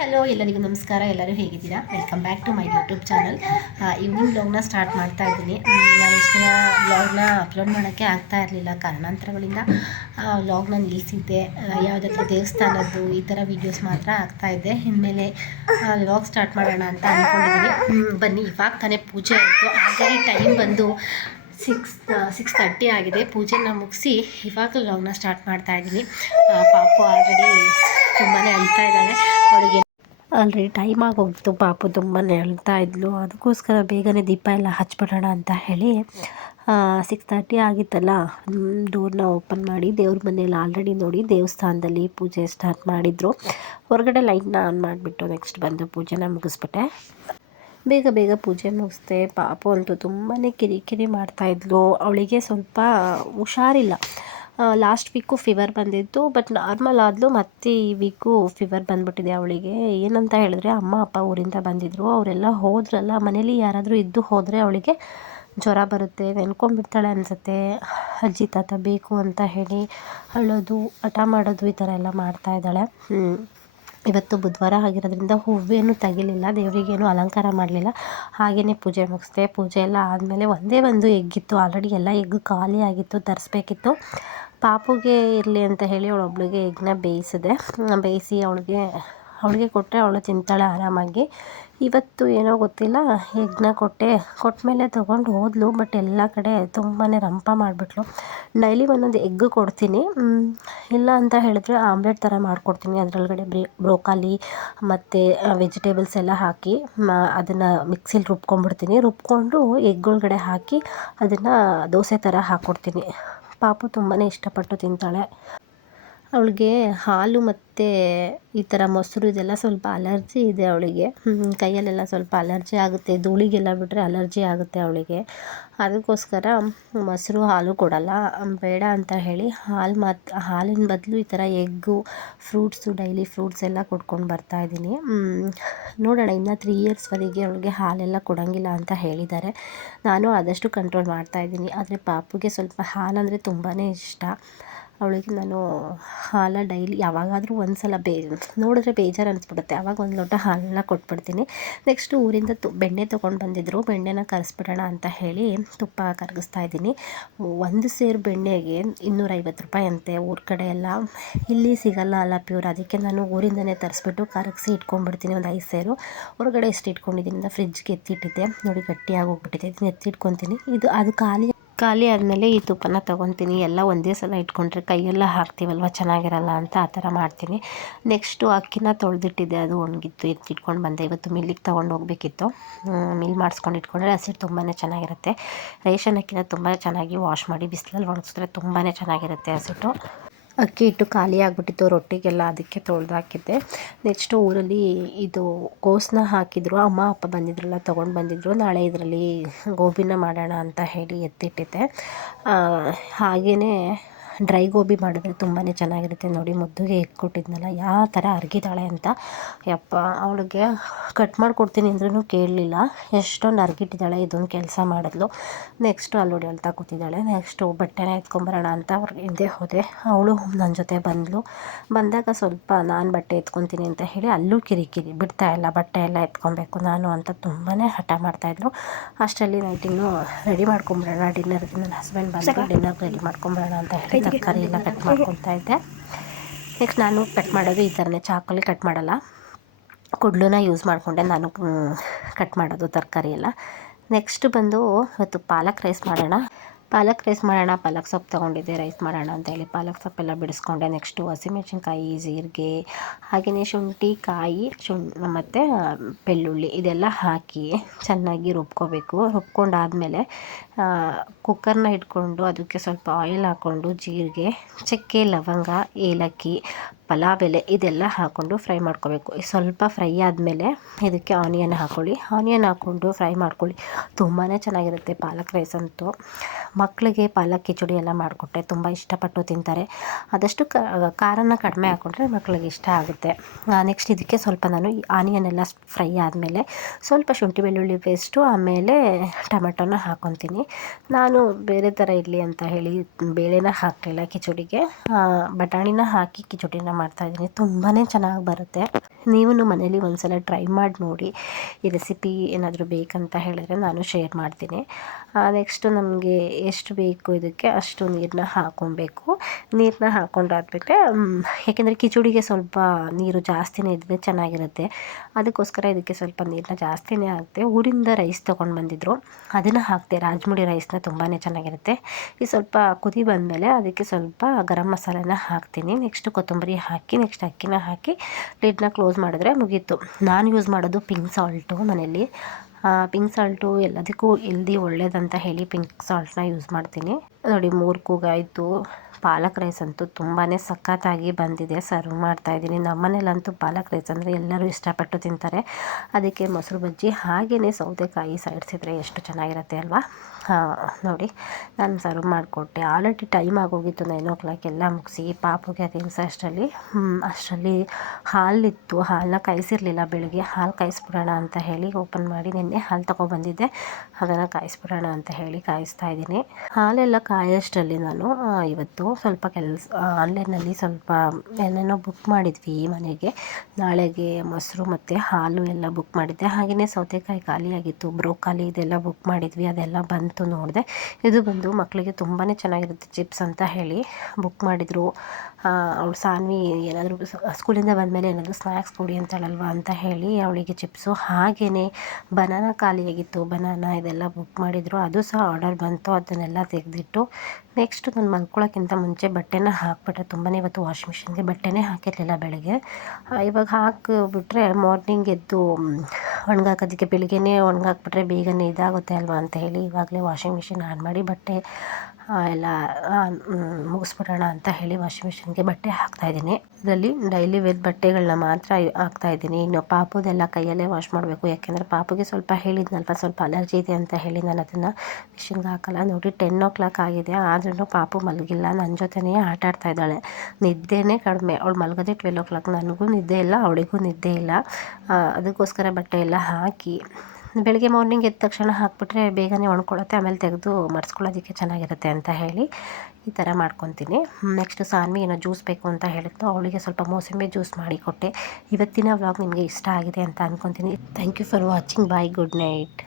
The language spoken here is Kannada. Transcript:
ಹಲೋ ಎಲ್ಲರಿಗೂ ನಮಸ್ಕಾರ. ಎಲ್ಲರೂ ಹೇಗಿದ್ದೀರಾ? Welcome back to my YouTube channel evening ಬ್ಲಾಗ್ನ start ಮಾಡ್ತಾ ಇದ್ದೀನಿ. ನಾನು ಎಷ್ಟು ದಿನ ಬ್ಲಾಗ್ನ ಅಪ್ಲೋಡ್ ಮಾಡೋಕ್ಕೆ ಆಗ್ತಾ ಇರಲಿಲ್ಲ. ಕಾರಣಾಂತರಗಳಿಂದ ವ್ಲಾಗ್ನ ನಿಲ್ಲಿಸಿದ್ದೆ. ಯಾವುದಾದ್ರೂ ದೇವಸ್ಥಾನದ್ದು ಈ ಥರ ವೀಡಿಯೋಸ್ ಮಾತ್ರ ಆಗ್ತಾ ಇದ್ದೆ ಇನ್ಮೇಲೆ ವ್ಲಾಗ್ ಸ್ಟಾರ್ಟ್ ಮಾಡೋಣ ಅಂತ ಅಂದ್ಕೊಂಡಿದ್ದೀನಿ ಬನ್ನಿ ಇವಾಗ ತಾನೇ ಪೂಜೆ ಆಯಿತು. ಆಲ್ರೆಡಿ ಟೈಮ್ ಬಂದು ಸಿಕ್ಸ್ ಸಿಕ್ಸ್ ತರ್ಟಿ ಆಗಿದೆ. ಪೂಜೆನ ಮುಗಿಸಿ ಇವಾಗ ಲಾಗ್ನ ಸ್ಟಾರ್ಟ್ ಮಾಡ್ತಾ ಇದ್ದೀನಿ. ಪಾಪು ಆಲ್ರೆಡಿ ತುಂಬಾ ಅಳ್ತಾ ಇದ್ದಾಳೆ. ಅವಳಿಗೆ ಆಲ್ರೆಡಿ ಟೈಮ್ ಆಗೋಗಿತ್ತು ಪಾಪು ತುಂಬಾ ಅಳ್ತಾ ಇದ್ಲು. ಅದಕ್ಕೋಸ್ಕರ ಬೇಗನೆ ದೀಪ ಎಲ್ಲ ಹಚ್ಬಿಡೋಣ ಅಂತ ಹೇಳಿ ಸಿಕ್ಸ್ ತರ್ಟಿ ಆಗಿತ್ತಲ್ಲ ಡೋರ್ನ ಓಪನ್ ಮಾಡಿ ದೇವ್ರ ಮನೆಯಲ್ಲಿ ಆಲ್ರೆಡಿ ನೋಡಿ ದೇವಸ್ಥಾನದಲ್ಲಿ ಪೂಜೆ ಸ್ಟಾರ್ಟ್ ಮಾಡಿದರು. ಹೊರಗಡೆ ಲೈಟ್ನ ಆನ್ ಮಾಡಿಬಿಟ್ಟು ನೆಕ್ಸ್ಟ್ ಬಂದು ಪೂಜೆನ ಮುಗಿಸ್ಬಿಟ್ಟೆ. ಬೇಗ ಬೇಗ ಪೂಜೆ ಮುಗಿಸ್ದೆ. ಪಾಪು ಅಂತೂ ತುಂಬಾ ಕಿರಿಕಿರಿ ಮಾಡ್ತಾಯಿದ್ಲು ಅವಳಿಗೆ ಸ್ವಲ್ಪ ಹುಷಾರಿಲ್ಲ. ಲಾಸ್ಟ್ ವೀಕು ಫೀವರ್ ಬಂದಿತ್ತು ಬಟ್ ನಾರ್ಮಲ್ ಆದಲು ಮತ್ತೆ ಈ ವೀಕು ಫೀವರ್ ಬಂದ್ಬಿಟ್ಟಿದೆ ಅವಳಿಗೆ. ಏನಂತ ಹೇಳಿದ್ರೆ, ಅಮ್ಮ, ಅಪ್ಪ ಊರಿಂದ ಬಂದಿದ್ದರು ಅವರೆಲ್ಲ ಹೋದ್ರಲ್ಲ, ಮನೇಲಿ ಯಾರಾದರೂ ಇದ್ದು ಹೋದರೆ ಅವಳಿಗೆ ಜ್ವರ ಬರುತ್ತೆ, ನೆನ್ಕೊಂಡ್ಬಿಡ್ತಾಳೆ ಅನಿಸುತ್ತೆ. ಅಜ್ಜಿ, ತಾತ ಬೇಕು ಅಂತ ಹೇಳಿ ಅಳೋದು, ಹಠ ಮಾಡೋದು ಈ ಥರ ಎಲ್ಲ ಮಾಡ್ತಾ ಇದ್ದಾಳೆ. ಇವತ್ತು ಬುಧವಾರ ಆಗಿರೋದ್ರಿಂದ ಹೂವೇನು ತೆಗಿಲಿಲ್ಲ, ದೇವರಿಗೇನು ಅಲಂಕಾರ ಮಾಡಲಿಲ್ಲ. ಹಾಗೆಯೇ ಪೂಜೆ ಮುಗಿಸ್ದೆ. ಪೂಜೆ ಎಲ್ಲ ಆದಮೇಲೆ ಒಂದೇ ಒಂದು ಎಗ್ಗಿತ್ತು. ಆಲ್ರೆಡಿ ಎಲ್ಲ ಎಗ್ ಖಾಲಿ ಆಗಿತ್ತು, ತರಿಸ್ಬೇಕಿತ್ತು. ಪಾಪುಗೆ ಇರಲಿ ಅಂತ ಹೇಳಿ ಅವಳೊಬ್ಳಿಗೆ ಎಗ್ನ ಬೇಯಿಸಿದೆ. ಬೇಯಿಸಿ ಅವಳಿಗೆ ಅವಳಿಗೆ ಕೊಟ್ಟರೆ ಅವಳು ತಿಂತಾಳೆ ಆರಾಮಾಗಿ. ಇವತ್ತು ಏನೋ ಗೊತ್ತಿಲ್ಲ, ಎಗ್ನ ಕೊಟ್ಟೆ. ಕೊಟ್ಟಮೇಲೆ ತೊಗೊಂಡು ಹೋದ್ಲು, ಬಟ್ ಎಲ್ಲ ಕಡೆ ತುಂಬಾ ರಂಪ ಮಾಡಿಬಿಟ್ಲು. ಡೈಲಿ ಒಂದೊಂದು ಎಗ್ ಕೊಡ್ತೀನಿ. ಇಲ್ಲ ಅಂತ ಹೇಳಿದ್ರೆ ಆಮ್ಲೆಟ್ ಥರ ಮಾಡಿಕೊಡ್ತೀನಿ. ಅದರೊಳಗಡೆ ಬ್ರೇ, ಬ್ರೋಕಾಲಿ ಮತ್ತು ವೆಜಿಟೇಬಲ್ಸ್ ಎಲ್ಲ ಹಾಕಿ ಅದನ್ನು ಮಿಕ್ಸಿಲಿ ರುಬ್ಕೊಂಡ್ಬಿಡ್ತೀನಿ. ರುಬ್ಕೊಂಡು ಎಗ್ ಹಾಕಿ ಅದನ್ನು ದೋಸೆ ಥರ ಹಾಕ್ಕೊಡ್ತೀನಿ ಪಾಪು ತುಂಬಾ ಇಷ್ಟಪಟ್ಟು ತಿಂತಾಳೆ. ಅವಳಿಗೆ ಹಾಲು ಮತ್ತು ಈ ಥರ ಮೊಸರು ಇದೆಲ್ಲ ಸ್ವಲ್ಪ ಅಲರ್ಜಿ ಇದೆ ಅವಳಿಗೆ. ಕೈಯಲ್ಲೆಲ್ಲ ಸ್ವಲ್ಪ ಅಲರ್ಜಿ ಆಗುತ್ತೆ, ಧೂಳಿಗೆಲ್ಲ ಬಿಟ್ಟರೆ ಅಲರ್ಜಿ ಆಗುತ್ತೆ ಅವಳಿಗೆ. ಅದಕ್ಕೋಸ್ಕರ ಮೊಸರು ಹಾಲು ಕೊಡಲ್ಲ, ಬೇಡ ಅಂತ ಹೇಳಿ ಹಾಲು ಮಾತ್ರ ಹಾಲಿನ ಬದಲು ಈ ಥರ ಎಗ್ಗು, ಫ್ರೂಟ್ಸು, ಡೈಲಿ ಫ್ರೂಟ್ಸ್ ಎಲ್ಲ ಕೊಡ್ಕೊಂಡು ಬರ್ತಾ ಇದ್ದೀನಿ. ನೋಡೋಣ ಇನ್ನು ತ್ರೀ ಇಯರ್ಸ್ವರೆಗೆ ಅವಳಿಗೆ ಹಾಲೆಲ್ಲ ಕೊಡೋಂಗಿಲ್ಲ ಅಂತ ಹೇಳಿದ್ದಾರೆ. ನಾನು ಆದಷ್ಟು ಕಂಟ್ರೋಲ್ ಮಾಡ್ತಾ ಇದ್ದೀನಿ. ಆದರೆ ಪಾಪುಗೆ ಸ್ವಲ್ಪ ಹಾಲಂದರೆ ತುಂಬಾ ಇಷ್ಟ. ಅವಳಿಗೆ ನಾನು ಹಾಲು ಡೈಲಿ ಯಾವಾಗಾದರೂ ಒಂದು ಸಲ ಬೇ, ನೋಡಿದ್ರೆ ಬೇಜಾರು ಅನಿಸ್ಬಿಡುತ್ತೆ. ಆವಾಗ ಒಂದು ಲೋಟ ಹಾಲನ್ನ ಕೊಟ್ಬಿಡ್ತೀನಿ. ನೆಕ್ಸ್ಟು ಊರಿಂದ ತು, ಬೆಣ್ಣೆ ತೊಗೊಂಡು ಬಂದಿದ್ರು. ಬೆಣ್ಣೆನ ಕರೆಸ್ಬಿಡೋಣ ಅಂತ ಹೇಳಿ ತುಪ್ಪ ಕರಗಿಸ್ತಾ ಇದ್ದೀನಿ. ಒಂದು ಸೇರು ಬೆಣ್ಣೆಗೆ ಇನ್ನೂರೈವತ್ತು ರೂಪಾಯಿ ಅಂತೆ ಊರ ಕಡೆ ಎಲ್ಲ. ಇಲ್ಲಿ ಸಿಗಲ್ಲ ಅಲ್ಲ ಪ್ಯೂರ್. ಅದಕ್ಕೆ ನಾನು ಊರಿಂದನೇ ತರಿಸ್ಬಿಟ್ಟು ಕರಗಿಸಿ ಇಟ್ಕೊಂಡ್ಬಿಡ್ತೀನಿ ಒಂದು ಐದು ಸೇರು. ಹೊರಗಡೆ ಎಷ್ಟು ಇಟ್ಕೊಂಡಿದ್ದೀನಿ ಫ್ರಿಜ್ಗೆ ಎತ್ತಿಟ್ಟಿದ್ದೆ. ನೋಡಿ ಗಟ್ಟಿಯಾಗಿ ಹೋಗ್ಬಿಟ್ಟಿದೆ. ಇದನ್ನ ಎತ್ತಿಟ್ಕೊತೀನಿ. ಇದು ಅದು ಖಾಲಿ ಖಾಲಿ ಆದಮೇಲೆ ಈ ತುಪ್ಪನ ತೊಗೊತೀನಿ. ಎಲ್ಲ ಒಂದೇ ಸಲ ಇಟ್ಕೊಂಡ್ರೆ ಕೈಯೆಲ್ಲ ಹಾಕ್ತೀವಲ್ವ? ಚೆನ್ನಾಗಿರಲ್ಲ ಅಂತ ಆ ಥರ ಮಾಡ್ತೀನಿ. ನೆಕ್ಸ್ಟು ಅಕ್ಕಿನ ತೊಳೆದಿಟ್ಟಿದ್ದೆ. ಅದು ಒಣಗಿತ್ತು. ಎತ್ತಿಟ್ಕೊಂಡು ಬಂದೆ. ಇವತ್ತು ಮಿಲ್ಲಿಗೆ ತೊಗೊಂಡು ಹೋಗಬೇಕಿತ್ತು. ಮಿಲ್ ಮಾಡಿಸ್ಕೊಂಡು ಇಟ್ಕೊಂಡ್ರೆ ಹಸಿರು ತುಂಬಾ ಚೆನ್ನಾಗಿರುತ್ತೆ. ರೇಷನ್ ಅಕ್ಕಿನ ತುಂಬ ಚೆನ್ನಾಗಿ ವಾಶ್ ಮಾಡಿ, ಬಿಸಿಲಲ್ಲಿ ಒಣಗಿಸಿದ್ರೆ ತುಂಬಾ ಚೆನ್ನಾಗಿರುತ್ತೆ ಹಸಿಟ್ಟು ಅಕ್ಕಿ ಹಿಟ್ಟು ಖಾಲಿ ಆಗಿಬಿಟ್ಟಿತ್ತು, ರೊಟ್ಟಿಗೆಲ್ಲ ಅದಕ್ಕೆ ತೊಳೆದು ಹಾಕಿದ್ದೆ. ನೆಕ್ಸ್ಟು ಊರಲ್ಲಿ ಇದು ಕೋಸನ್ನ ಹಾಕಿದ್ರು. ಅಮ್ಮ, ಅಪ್ಪ ಬಂದಿದ್ರಲ್ಲ, ತೊಗೊಂಡು ಬಂದಿದ್ದರು ನಾಳೆ ಇದರಲ್ಲಿ ಗೋಬಿನ ಮಾಡೋಣ ಅಂತ ಹೇಳಿ ಎತ್ತಿಟ್ಟಿದ್ದೆ. ಹಾಗೆಯೇ ಡ್ರೈ ಗೋಬಿ ಮಾಡಿದ್ರೆ ತುಂಬಾ ಚೆನ್ನಾಗಿರುತ್ತೆ. ನೋಡಿ ಮುದ್ದುಗೆ ಇಟ್ಕೊಟ್ಟಿದ್ನಲ್ಲ ಯಾವ ಥರ ಅರ್ಗಿದಾಳೆ ಅಂತ. ಯಪ್ಪ ಅವಳಿಗೆ ಕಟ್ ಮಾಡಿಕೊಡ್ತೀನಿ ಅಂದ್ರೂ ಕೇಳಲಿಲ್ಲ. ಎಷ್ಟೊಂದು ಅರ್ಗಿಟ್ಟಿದ್ದಾಳೆ ಇದೊಂದು ಕೆಲಸ ಮಾಡಿದ್ಲು. ನೆಕ್ಸ್ಟು ಅಲ್ಲಿ ಹೇಳ್ತಾ ಅಳ್ತಾ ಕೂತಿದ್ದಾಳೆ. ನೆಕ್ಸ್ಟು ಬಟ್ಟೆನ ಎತ್ಕೊಂಬರೋಣ ಅಂತ ಅವ್ರಿಗೆ ಹಿಂದೆ ಹೋದೆ ಅವಳು ನನ್ನ ಜೊತೆ ಬಂದಳು ಬಂದಾಗ ಸ್ವಲ್ಪ ನಾನು ಬಟ್ಟೆ ಎತ್ಕೊತೀನಿ ಅಂತ ಹೇಳಿ ಅಲ್ಲೂ ಕಿರಿಕಿರಿ ಬಿಡ್ತಾ ಇಲ್ಲ ಬಟ್ಟೆ ಎಲ್ಲ ಎತ್ಕೊಬೇಕು ನಾನು ಅಂತ ತುಂಬಾ ಹಠ ಮಾಡ್ತಾಯಿದ್ರು ಅಷ್ಟರಲ್ಲಿ ನೈಟಿನ್ನು ರೆಡಿ ಮಾಡ್ಕೊಂಬಿಡೋಣ ಡಿನ್ನರ್ ನನ್ನ ಹಸ್ಬೆಂಡ್ ಬಂದಾಗ ಡಿನ್ನರ್ ರೆಡಿ ಮಾಡ್ಕೊಂಬಿಡೋಣ ಅಂತ ಹೇಳಿ ತರಕಾರಿ ಎಲ್ಲ ಕಟ್ ಮಾಡ್ಕೊತಾ ಇದ್ದೆ. ನೆಕ್ಸ್ಟ್ ನಾನು ಕಟ್ ಮಾಡೋದು ಈ ಥರನೇ ಚಾಕಲ್ಲಿ ಕಟ್ ಮಾಡಲ್ಲ. ಕುಡ್ಲನ್ನ ಯೂಸ್ ಮಾಡಿಕೊಂಡೆ ನಾನು ಕಟ್ ಮಾಡೋದು ತರಕಾರಿ ಎಲ್ಲ ನೆಕ್ಸ್ಟ್ ಬಂದು ಇವತ್ತು ಪಾಲಕ್ ರೈಸ್ ಮಾಡೋಣ. ಪಾಲಕ್ ರೈಸ್ ಮಾಡೋಣ, ಪಾಲಕ್ ಸೊಪ್ಪು ತೊಗೊಂಡಿದ್ದೆ, ರೈಸ್ ಮಾಡೋಣ ಅಂತ ಹೇಳಿ ಪಾಲಕ್ ಸೊಪ್ಪೆಲ್ಲ ಬಿಡಿಸ್ಕೊಂಡೆ. ನೆಕ್ಸ್ಟು ಹಸಿಮೆಣಸಿನ್ಕಾಯಿ, ಜೀರಿಗೆ, ಹಾಗೆಯೇ ಶುಂಠಿ ಕಾಯಿ ಶುಂ, ಮತ್ತು ಬೆಳ್ಳುಳ್ಳಿ ಇದೆಲ್ಲ ಹಾಕಿ ಚೆನ್ನಾಗಿ ರುಬ್ಕೋಬೇಕು. ರುಬ್ಕೊಂಡಾದಮೇಲೆ ಕುಕ್ಕರ್ನ ಇಟ್ಕೊಂಡು ಅದಕ್ಕೆ ಸ್ವಲ್ಪ ಆಯಿಲ್ ಹಾಕ್ಕೊಂಡು ಜೀರಿಗೆ, ಚಕ್ಕೆ, ಲವಂಗ, ಏಲಕ್ಕಿ ಪಲಾವ್ ಎಲೆ ಇದೆಲ್ಲ ಹಾಕ್ಕೊಂಡು ಫ್ರೈ ಮಾಡ್ಕೋಬೇಕು. ಸ್ವಲ್ಪ ಫ್ರೈ ಆದಮೇಲೆ ಇದಕ್ಕೆ ಆನಿಯನ್ ಹಾಕ್ಕೊಳ್ಳಿ ಆನಿಯನ್ ಹಾಕ್ಕೊಂಡು ಫ್ರೈ ಮಾಡ್ಕೊಳ್ಳಿ. ತುಂಬಾ ಚೆನ್ನಾಗಿರುತ್ತೆ ಪಾಲಕ್ ರೈಸ್ ಅಂತೂ. ಮಕ್ಕಳಿಗೆ ಪಾಲಕ್ ಕಿಚಡಿ ಎಲ್ಲ ಮಾಡಿಕೊಟ್ಟೆ ತುಂಬ ಇಷ್ಟಪಟ್ಟು ತಿಂತಾರೆ. ಆದಷ್ಟು ಖಾರನ ಕಡಿಮೆ ಹಾಕ್ಕೊಂಡ್ರೆ ಮಕ್ಕಳಿಗೆ ಇಷ್ಟ ಆಗುತ್ತೆ. ನೆಕ್ಸ್ಟ್ ಇದಕ್ಕೆ ಸ್ವಲ್ಪ ನಾನು ಆನಿಯನ್ ಎಲ್ಲ ಫ್ರೈ ಆದಮೇಲೆ ಸ್ವಲ್ಪ ಶುಂಠಿ ಬೆಳ್ಳುಳ್ಳಿ ಪೇಸ್ಟು, ಆಮೇಲೆ ಟೊಮೆಟೊನ ಹಾಕ್ಕೊತೀನಿ ನಾನು ಬೇರೆ ಥರ ಇರಲಿ ಅಂತ ಹೇಳಿ ಬೇಳೆನ ಹಾಕಲಿಲ್ಲ ಕಿಚಡಿಗೆ. ಬಟಾಣಿನ ಹಾಕಿ ಕಿಚಡಿನ ಮಾಡ್ತಾಯಿದ್ದೀನಿ ತುಂಬಾ ಚೆನ್ನಾಗಿ ಬರುತ್ತೆ. ನೀವು ಮನೇಲಿ ಒಂದ್ಸಲ ಟ್ರೈ ಮಾಡಿ ನೋಡಿ. ಈ ರೆಸಿಪಿ ಏನಾದರೂ ಬೇಕಂತ ಹೇಳಿದ್ರೆ ನಾನು ಶೇರ್ ಮಾಡ್ತೀನಿ. ನೆಕ್ಸ್ಟು ನಮಗೆ ಎಷ್ಟು ಬೇಕು ಇದಕ್ಕೆ ಅಷ್ಟು ನೀರನ್ನ ಹಾಕೊಬೇಕು. ನೀರನ್ನ ಹಾಕೊಂಡಾದ್ಮೇಲೆ ಯಾಕೆಂದರೆ ಕಿಚುಡಿಗೆ ಸ್ವಲ್ಪ ನೀರು ಜಾಸ್ತಿನೇ ಇದ್ದರೆ ಚೆನ್ನಾಗಿರುತ್ತೆ. ಅದಕ್ಕೋಸ್ಕರ ಇದಕ್ಕೆ ಸ್ವಲ್ಪ ನೀರನ್ನ ಜಾಸ್ತಿನೇ ಹಾಕ್ತೆ ಊರಿಂದ ರೈಸ್ ತೊಗೊಂಡು ಬಂದಿದ್ರು. ಅದನ್ನು ಹಾಕ್ತೆ ರಾಜ್ಮುಡಿ ರೈಸ್ನ ತುಂಬಾ ಚೆನ್ನಾಗಿರುತ್ತೆ. ಈ ಸ್ವಲ್ಪ ಕುದಿ ಬಂದಮೇಲೆ ಅದಕ್ಕೆ ಸ್ವಲ್ಪ ಗರಂ ಮಸಾಲೆನ ಹಾಕ್ತೀನಿ. ನೆಕ್ಸ್ಟ್ ಕೊತ್ತಂಬರಿ ಹಾಕಿ ನೆಕ್ಸ್ಟ್ ಅಕ್ಕಿನ ಹಾಕಿ ಲಿಡ್ನ ಕ್ಲೋಸ್ ಮಾಡಿದ್ರೆ ಮುಗೀತು. ನಾನು ಯೂಸ್ ಮಾಡೋದು ಪಿಂಕ್ ಸಾಲ್ಟು ಮನೆಯಲ್ಲಿ. ಪಿಂಕ್ ಸಾಲ್ಟು ಎಲ್ಲದಕ್ಕೂ ಹೆಲ್ದಿ ಒಳ್ಳೇದಂತ ಹೇಳಿ ಪಿಂಕ್ ಸಾಲ್ಟ್ನ ಯೂಸ್ ಮಾಡ್ತೀನಿ. ನೋಡಿ ಮೂರು ಕೂಗಾಯಿತು. ಪಾಲಕ್ ರೈಸ್ ಅಂತೂ ತುಂಬಾ ಸಖತ್ತಾಗಿ ಬಂದಿದೆ. ಸರ್ವ್ ಮಾಡ್ತಾಯಿದ್ದೀನಿ ನಮ್ಮನೇಲಂತೂ ಪಾಲಕ್ ರೈಸ್ ಅಂದರೆ ಎಲ್ಲರೂ ಇಷ್ಟಪಟ್ಟು ತಿಂತಾರೆ. ಅದಕ್ಕೆ ಮೊಸರು ಬಜ್ಜಿ ಹಾಗೆಯೇ ಸೌತೆಕಾಯಿ ಸೈಡ್ಸಿದ್ರೆ ಎಷ್ಟು ಚೆನ್ನಾಗಿರುತ್ತೆ ಅಲ್ವಾ? ನೋಡಿ, ನಾನು ಸರ್ವ್ ಮಾಡಿಕೊಟ್ಟೆ. ಆಲ್ರೆಡಿ ಟೈಮ್ ಆಗೋಗಿತ್ತು ನೈನ್ ಓ ಕ್ಲಾಕ್ ಎಲ್ಲ ಮುಗಿಸಿ, ಪಾಪುಗೆ ತಿನ್ಸೋ ಅಷ್ಟರಲ್ಲಿ ಅಷ್ಟರಲ್ಲಿ ಹಾಲಿತ್ತು. ಹಾಲನ್ನ ಕಾಯಿಸಿರಲಿಲ್ಲ ಬೆಳಗ್ಗೆ. ಹಾಲು ಕಾಯಿಸ್ಬಿಡೋಣ ಅಂತ ಹೇಳಿ ಓಪನ್ ಮಾಡಿ ನಿನ್ನೆ ಹಾಲು ತೊಗೊಬಂದಿದ್ದೆ ಅದನ್ನು ಕಾಯಿಸ್ಬಿಡೋಣ ಅಂತ ಹೇಳಿ ಕಾಯಿಸ್ತಾ ಇದ್ದೀನಿ. ಹಾಲೆಲ್ಲ ಕಾಯೋಷ್ಟರಲ್ಲಿ ನಾನು ಇವತ್ತು ಸ್ವಲ್ಪ ಕೆಲಸ ಆನ್ಲೈನಲ್ಲಿ ಸ್ವಲ್ಪ ಏನೇನೋ ಬುಕ್ ಮಾಡಿದ್ವಿ ಮನೆಗೆ. ನಾಳೆಗೆ ಮೊಸರು ಮತ್ತು ಹಾಲು ಎಲ್ಲ ಬುಕ್ ಮಾಡಿದ್ದೆ. ಹಾಗೆಯೇ ಸೌತೆಕಾಯಿ ಖಾಲಿಯಾಗಿತ್ತು ಬ್ರೋಕಾಲಿ ಇದೆಲ್ಲ ಬುಕ್ ಮಾಡಿದ್ವಿ. ಅದೆಲ್ಲ ಬಂತು ನೋಡಿದೆ. ಇದು ಬಂದು ಮಕ್ಕಳಿಗೆ ತುಂಬಾ ಚೆನ್ನಾಗಿರುತ್ತೆ ಚಿಪ್ಸ್ ಅಂತ ಹೇಳಿ ಬುಕ್ ಮಾಡಿದರು. ಅವಳು ಸಾನ್ವಿ, ಏನಾದರೂ ಸ್ಕೂಲಿಂದ ಬಂದಮೇಲೆ ಏನಾದರೂ ಸ್ನ್ಯಾಕ್ಸ್ ಕೊಡಿ ಅಂತಾಳಲ್ವ ಅಂತ ಹೇಳಿ ಅವಳಿಗೆ ಚಿಪ್ಸು ಹಾಗೆಯೇ ಬನಾನ ಖಾಲಿಯಾಗಿತ್ತು ಬನಾನ ಇದೆಲ್ಲ ಬುಕ್ ಮಾಡಿದರು. ಅದು ಸಹ ಆರ್ಡರ್ ಬಂತು, ಅದನ್ನೆಲ್ಲ ತೆಗೆದಿಟ್ಟು ನೆಕ್ಸ್ಟ್ ನಾನು ಮಲ್ಕೊಳ್ಳೋಕ್ಕಿಂತ ಮುಂಚೆ ಬಟ್ಟೆನ ಹಾಕಿಬಿಟ್ರೆ ತುಂಬಾ ಇವತ್ತು ವಾಷಿಂಗ್ ಮಿಷಿನ್ಗೆ ಬಟ್ಟೆನೇ ಹಾಕಿರಲಿಲ್ಲ ಬೆಳಗ್ಗೆ. ಇವಾಗ ಹಾಕಿಬಿಟ್ರೆ ಮಾರ್ನಿಂಗ್ ಎದ್ದು ಒಣಗಾಕೋದಕ್ಕೆ ಬೆಳಿಗ್ಗೆನೇ ಒಣಗಾಕ್ಬಿಟ್ರೆ ಬೇಗನೆ ಇದಾಗುತ್ತೆ ಅಲ್ವಾ ಅಂತ ಹೇಳಿ ಇವಾಗಲೇ ವಾಷಿಂಗ್ ಮಿಷಿನ್ ಆನ್ ಮಾಡಿ ಬಟ್ಟೆ ಎಲ್ಲ ಮುಗಿಸ್ಬಿಡೋಣ ಅಂತ ಹೇಳಿ ವಾಷಿಂಗ್ ಮಿಷಿನ್ಗೆ ಬಟ್ಟೆ ಹಾಕ್ತಾಯಿದ್ದೀನಿ ಇದರಲ್ಲಿ ಡೈಲಿ ವೇರ್ ಬಟ್ಟೆಗಳನ್ನ ಮಾತ್ರ ಹಾಕ್ತಾಯಿದ್ದೀನಿ ಇನ್ನು ಪಾಪುದೆಲ್ಲ ಕೈಯಲ್ಲೇ ವಾಶ್ ಮಾಡಬೇಕು. ಯಾಕೆಂದರೆ ಪಾಪುಗೆ ಸ್ವಲ್ಪ ಹೇಳಿದ್ನಲ್ವ, ಸ್ವಲ್ಪ ಅಲರ್ಜಿ ಇದೆ ಅಂತ ಹೇಳಿ ನಾನು ಅದನ್ನು ಮಿಷಿನ್ಗೆ ಹಾಕಲ್ಲ. ನೋಡಿ, ಟೆನ್ ಓ ಕ್ಲಾಕ್ ಆಗಿದೆ. ಆದ್ರೂ ಪಾಪು ಮಲಗಿಲ್ಲ. ನನ್ನ ಜೊತೆನೇ ಆಟ ಆಡ್ತಾ ಇದ್ದಾಳೆ. ನಿದ್ದೆನೇ ಕಡಿಮೆ. ಅವಳು ಮಲಗೋದೇ ಟ್ವೆಲ್ ಓ ಕ್ಲಾಕ್ ನನಗೂ ನಿದ್ದೆ ಇಲ್ಲ, ಅವಳಿಗೂ ನಿದ್ದೆ ಇಲ್ಲ. ಅದಕ್ಕೋಸ್ಕರ ಬಟ್ಟೆ ಎಲ್ಲ ಹಾಕಿ ಬೆಳಗ್ಗೆ ಮಾರ್ನಿಂಗ್ ಎದ್ದ ತಕ್ಷಣ ಹಾಕಿಬಿಟ್ರೆ ಬೇಗನೆ ಒಣ್ಕೊಳ್ಳುತ್ತೆ, ಆಮೇಲೆ ತೆಗೆದು ಮರ್ಸ್ಕೊಳ್ಳೋದಕ್ಕೆ ಚೆನ್ನಾಗಿರುತ್ತೆ ಅಂತ ಹೇಳಿ ಈ ಥರ ಮಾಡ್ಕೊತೀನಿ. ನೆಕ್ಸ್ಟ್ ಸಾನ್ವಿ ಏನೋ ಜ್ಯೂಸ್ ಬೇಕು ಅಂತ ಹೇಳಿದ್ದು ಅವಳಿಗೆ ಸ್ವಲ್ಪ ಮೋಸಂಬಿ ಜ್ಯೂಸ್ ಮಾಡಿ ಕೊಟ್ಟೆ ಇವತ್ತಿನ ವ್ಲಾಗ್ ನಿಮಗೆ ಇಷ್ಟ ಆಗಿದೆ ಅಂತ ಅಂದ್ಕೊತೀನಿ thank you for watching bye good night